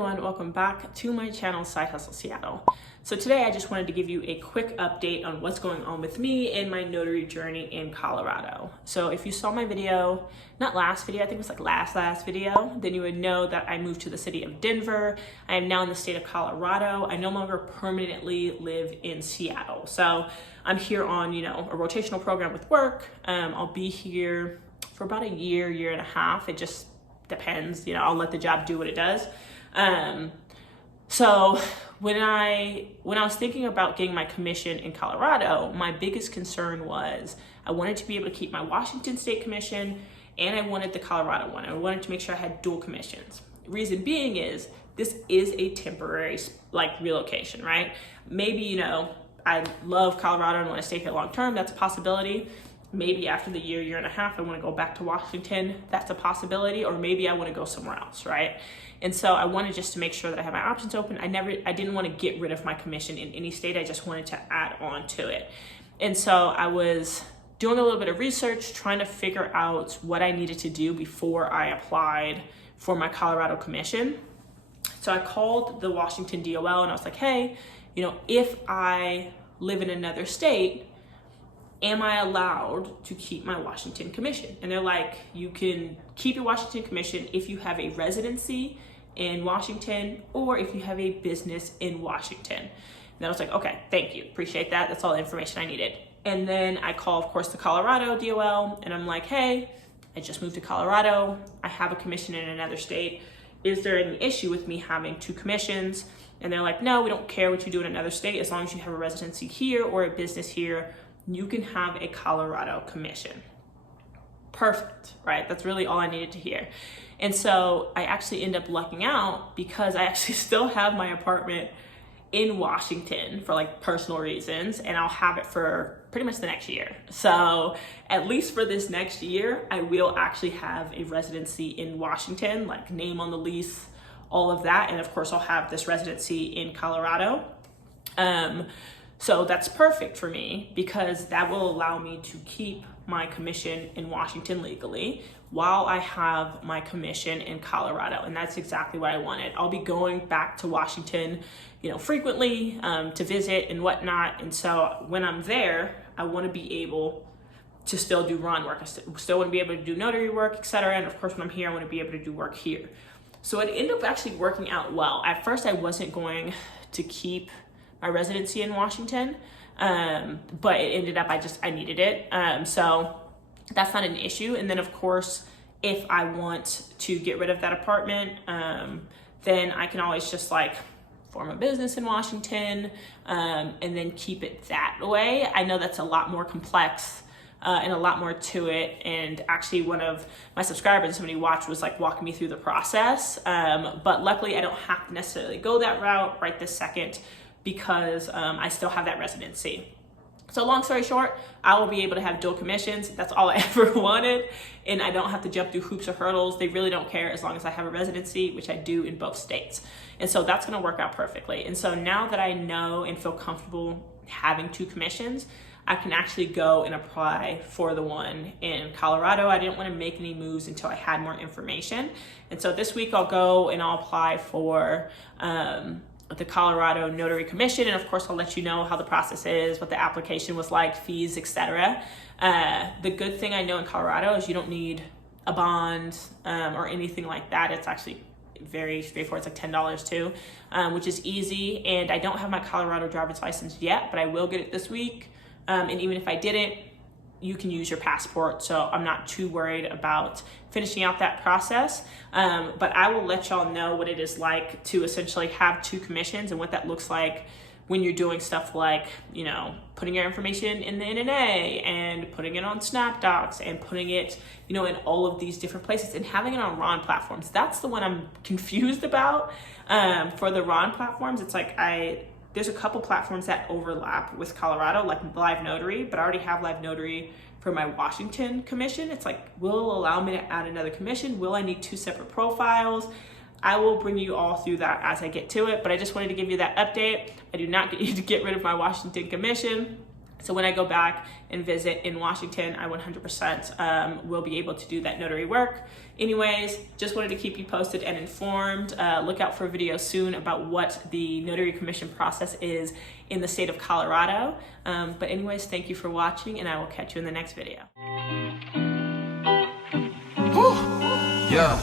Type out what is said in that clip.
everyone, welcome back to my channel, Side Hustle Seattle. So today I just wanted to give you a quick update on what's going on with me and my notary journey in Colorado. So if you saw my video, not last video, I think it was like last video, then you would know that I moved to the city of Denver. I am now in the state of Colorado. I no longer permanently live in Seattle. So I'm here on, a rotational program with work. I'll be here for about a year and a half. It just depends, I'll let the job do what it does. So when I was thinking about getting my commission in Colorado, my biggest concern was I wanted to be able to keep my Washington state commission and I wanted the Colorado one. I wanted to make sure I had dual commissions. Reason being is this is a temporary relocation, right? Maybe, I love Colorado and want to stay here long term. That's a possibility. Maybe after the year and a half, I want to go back to Washington. That's a possibility. Or maybe I want to go somewhere else, right? And so I wanted just to make sure that I have my options open. I didn't want to get rid of my commission in any state. I just wanted to add on to it. And so I was doing a little bit of research, trying to figure out what I needed to do before I applied for my Colorado commission. So I called the Washington DOL and I was like, hey, if I live in another state, am I allowed to keep my Washington commission? And they're like, you can keep your Washington commission if you have a residency in Washington or if you have a business in Washington. And I was like, okay, thank you, appreciate that. That's all the information I needed. And then I call, of course, the Colorado DOL and I'm like, hey, I just moved to Colorado. I have a commission in another state. Is there any issue with me having two commissions? And they're like, no, we don't care what you do in another state. As long as you have a residency here or a business here, you can have a Colorado commission. Perfect, right? That's really all I needed to hear. And so I actually end up lucking out because I actually still have my apartment in Washington for personal reasons, and I'll have it for pretty much the next year. So at least for this next year, I will actually have a residency in Washington, name on the lease, all of that. And of course I'll have this residency in Colorado. So that's perfect for me because that will allow me to keep my commission in Washington legally while I have my commission in Colorado. And that's exactly what I wanted. I'll be going back to Washington, frequently to visit and whatnot. And so when I'm there, I want to be able to still do RON work. I still want to be able to do notary work, etc. And of course, when I'm here, I want to be able to do work here. So it ended up actually working out well. At first, I wasn't going to keep my residency in Washington, but it ended up, I needed it. So that's not an issue. And then of course, if I want to get rid of that apartment, then I can always just form a business in Washington, and then keep it that way. I know that's a lot more complex, and a lot more to it. And actually one of my subscribers, somebody watched, was walking me through the process. But luckily I don't have to necessarily go that route right this second, because I still have that residency. So long story short, I will be able to have dual commissions. That's all I ever wanted. And I don't have to jump through hoops or hurdles. They really don't care as long as I have a residency, which I do in both states. And so that's gonna work out perfectly. And so now that I know and feel comfortable having two commissions, I can actually go and apply for the one in Colorado. I didn't want to make any moves until I had more information. And so this week I'll go and I'll apply for the Colorado Notary Commission. And of course, I'll let you know how the process is, what the application was like, fees, etc. The good thing I know in Colorado is you don't need a bond or anything like that. It's actually very straightforward. It's $10 too, which is easy. And I don't have my Colorado driver's license yet, but I will get it this week. And even if I didn't, you can use your passport. So I'm not too worried about finishing out that process. But I will let y'all know what it is like to essentially have two commissions and what that looks like when you're doing stuff like, putting your information in the NNA and putting it on SnapDocs and putting it, in all of these different places and having it on RON platforms. That's the one I'm confused about. For the RON platforms, it's there's a couple platforms that overlap with Colorado, like Live Notary, but I already have Live Notary for my Washington commission. It's will it allow me to add another commission? Will I need two separate profiles? I will bring you all through that as I get to it, but I just wanted to give you that update. I do not need to get rid of my Washington commission. So when I go back and visit in Washington, I 100% will be able to do that notary work. Anyways, just wanted to keep you posted and informed. Look out for a video soon about what the notary commission process is in the state of Colorado. But anyways, thank you for watching, and I will catch you in the next video. Yeah.